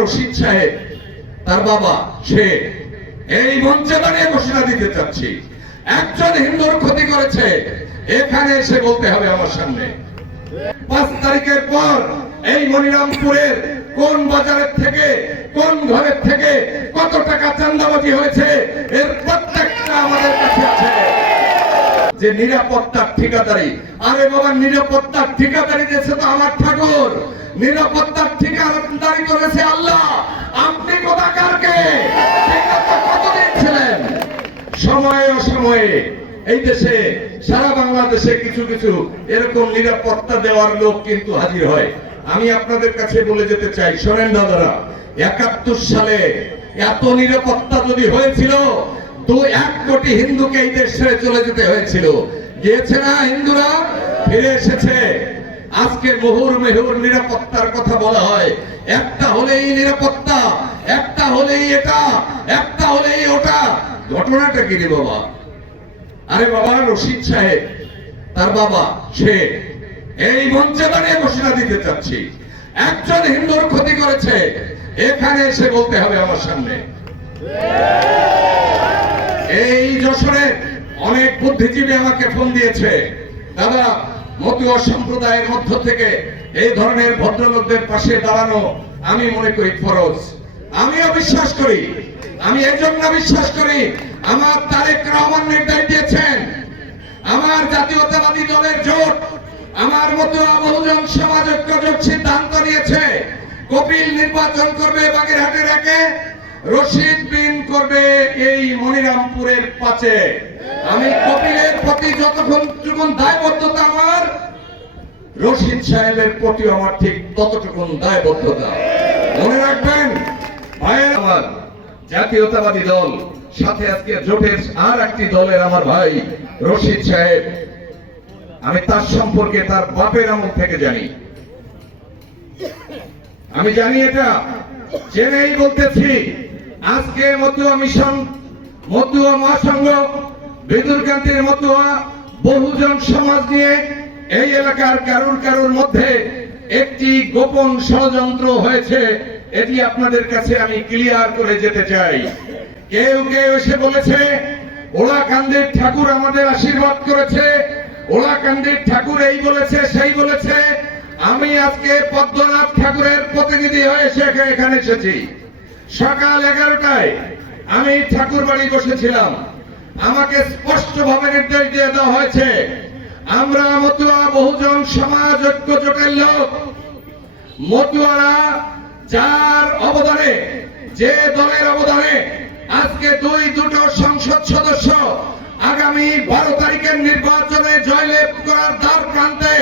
রশিদ সাহেব, তার বাবা, সে এই মঞ্চে দাঁড়িয়ে ঘোষণা দিতে চাচ্ছি। একজন হিন্দুর ক্ষতি করেছে, এখানে এসে বলতে হবে আমার সামনে। পাঁচ তারিখের পর এই মনিরামপুরের কোন বাজারের থেকে, কোন ঘরের থেকে কত টাকা চান্দাবাজি হয়েছে, এর প্রত্যেকটা আমাদের কাছে আছে। যে নিরাপত্তার ঠিকাদারি। আরে বাবা, নিরাপত্তার ঠিকাদারি দিয়েছে তো আমার ঠাকুর। নিরাপত্তার ঠিকাদারি করেছে আল্লাহ। আপনি কোথাকারকে? কতদিন ছিলেন? সময়ে অসময়ে এই দেশে, সারা বাংলাদেশে কিছু কিছু এরকম নিরাপত্তা দেওয়ার লোক কিন্তু হাজির হয়। আমি আপনাদের কাছে বলে যেতে চাই, শোনেন দাদারা, একাত্তর সালে এত নিরাপত্তা যদি হয়েছিল দু এক কোটি হিন্দুকে এই দেশ ছেড়ে চলে যেতে হয়েছিল। গিয়েছে না হিন্দুরা? ফিরে এসেছে। আজকে মুহুর মেহুর নিরাপত্তার কথা বলা হয়। একটা হলেই নিরাপত্তা, একটা হলেই এটা, একটা হলেই ওটা। ঘটনাটা কি বাবা? আরে বাবা, রশিদ সাহেব, তার বাবা, সে। এই মঞ্চে দাঁড়িয়ে ঘোষণা দিতে চাচ্ছি। একজন হিন্দুর ক্ষতি করেছে। এখানে এসে বলতে হবে আমার সামনে। এই অনেক বুদ্ধিজীবী আমাকে ফোন দিয়েছে। দাদা, মতুয়া সম্প্রদায়ের মধ্য থেকে এই ধরনের ভদ্রলোকদের পাশে দাঁড়ানো আমি মনে করি ফরজ। আমিও বিশ্বাস করি, আমি এই জন্য বিশ্বাস করি, আমার তারেক রহমান নির্দেশ দিয়েছেন, আমার জাতীয়তাবাদী দলের জোট, আমার মতো বহুজন সমাজ ঐক্য জোট সিদ্ধান্ত নিয়েছে। কপিল নির্বাচন করবে বাগেরহাটের একে, রশিদ বিন করবে এই মনিরামপুরের পাচে আমি কপিলের প্রতি যতক্ষণ যখন দায়বদ্ধতা আমার, রশিদ সাহেবের প্রতি আমার ঠিক ততটুকু দায়বদ্ধতা। মনে রাখবেন, ভাইয়ের আমার জাতীয়তাবাদী দল, সাথে আজকে জোটের আর একটি দলের আমার ভাই রশিদ সাহেব। আমি তার সম্পর্কে তার বাপের আমল থেকে জানি। আমি জানি এটা, জেনেই বলতেছি আজকে মতুয়া মিশন, মতুয়া মহাসংঘ বিদুরকান্তির মতুয়া বহুজন সমাজ নিয়ে এই এলাকার কারুর কারুর মধ্যে একটি গোপন ষড়যন্ত্র হয়েছে, এটি আপনাদের কাছে আমি ক্লিয়ার করে যেতে চাই। কেউ কেউ এসে বলেছে ওলা কান্দের ঠাকুর আমাদের আশীর্বাদ করেছে ওলা কান্দের ঠাকুর এই বলেছে, সেই বলেছে। আমি আজকে পদ্মনাথ ঠাকুরের প্রতিনিধি হয়ে এসে এখানে এসেছি। সকাল এগারোটায় আমি ঠাকুর বাড়ি বসেছিলাম। আমাকে স্পষ্ট ভাবে নির্দেশ দিয়ে দেওয়া হয়েছে, আমরা মতুয়া বহুজন সমাজ ঐক্য জোটের লোক। মতুয়ারা যার অবদানে, যে দলের অবদানে আজকে দুই, দুটো সংসদ সদস্য আগামী বারো তারিখের নির্বাচনে জয়লাভ করার দ্বার প্রান্তে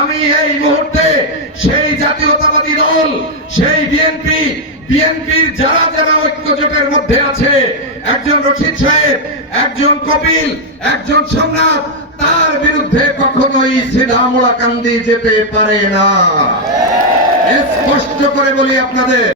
আমি এই মুহূর্তে সেই জাতীয়তাবাদী দল, সেই বিএনপি বিএনপির যারা যারা ঐক্য জোটের মধ্যে আছে, একজন রশিদ সাহেব, একজন কপিল, একজন সোমনাথ, তার বিরুদ্ধে কখনোই সিধামোড়া কান্দি যেতে পারে না। স্পষ্ট করে বলি আপনাদের।